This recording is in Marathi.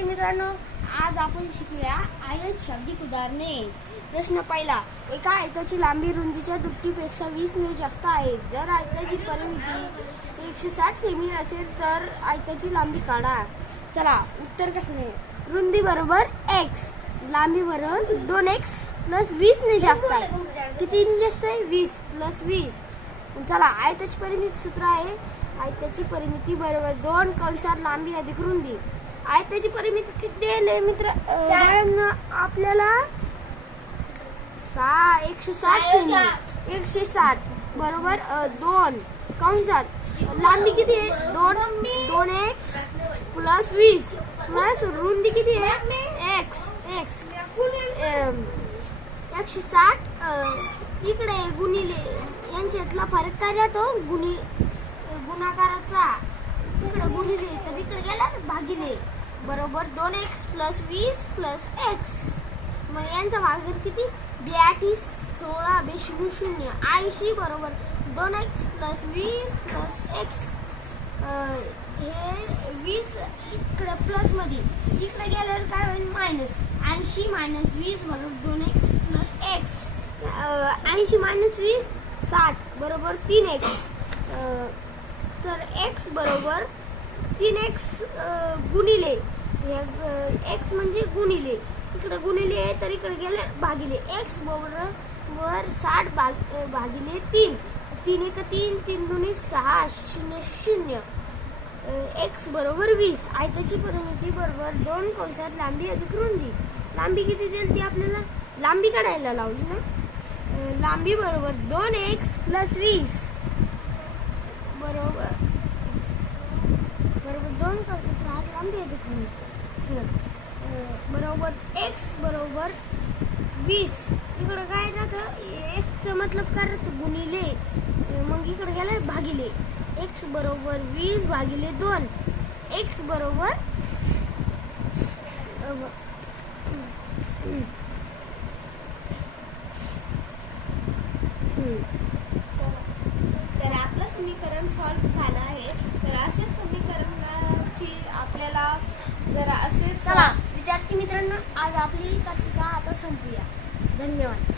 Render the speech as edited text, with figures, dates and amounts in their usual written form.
विद्यार्थी मित्रांनो, आज आपण शिकूया आयत शाब्दिक उदाहरणे। प्रश्न पहिला, एका आयताची लांबी रुंदीच्या दुप्पटीपेक्षा 20 ने जास्त आहे। जर आयताची परिमिती 160 सेमी असेल तर आयताची लांबी काढा। चला उत्तर कसं आहे। रुंदी बरोबर x, लांबी बरोबर 2x प्लस 20 ने जास्त आहे। किती जास्त आहे? 20 प्लस 20। चला आयताची परिमिती सूत्र आहे, आयताची परिमिती बरोबर 2 कंसात लांबी अधिक रुंदी। आयताची परिमिती किती आहे मित्र? आपल्याला 160 सेमी, 160 बरोबर 2 कंसात लांबी किती आहे? 2x प्लस 20 प्लस रुंदी किती आहे? x 160 इकडे गुणिले यांच्यातला फरक काय राहतो? गुणाकाराचा इकडे गुणिले तर इकडे गेला भागिले बरोबर 2x प्लस 20 प्लस x। मग यांचा भागाकार किती? 82 16 बेशून्य 80 बरोबर 2x प्लस 20 प्लस x। हे 20 इकडे प्लस मध्ये इकडे गेल्यावर काय होईल? मायनस 80 मायनस 20 बरोबर 2x प्लस x। 80 मायनस 20 60 बरोबर 3x। तर x बरोबर 3x गुणिले x म्हणजे गुणिले इकडे गुणिले तर इकडे गेले भागिले x बरोबर 60 भागिले 3 3 1 3 3 2 6 0 0 x बरोबर 20। आयताची परिमिती बरोबर 2 कंसात लांबी अधिक रुंदी। लांबी किती देईल ती आपल्याला? लांबी काढायला लावली ना। लांबी बरोबर 2x प्लस 20 बरोबर 2 कंसात लांबी अधिक रुंदी बरोबर x बरोबर 20। इकडे काय राहतं? x चा मतलब काय राहतं? गुणिले मग इकडे गेलं भागिले x बरोबर 20 भागिले 2 x बरोबर तर आपलं समीकरण सॉल्व झालं आहे। तर अशा समीकरणाची आपल्याला जरा असे चला विद्यार्थी मित्रांनो, आज आपली तासिका आता संपूया। धन्यवाद।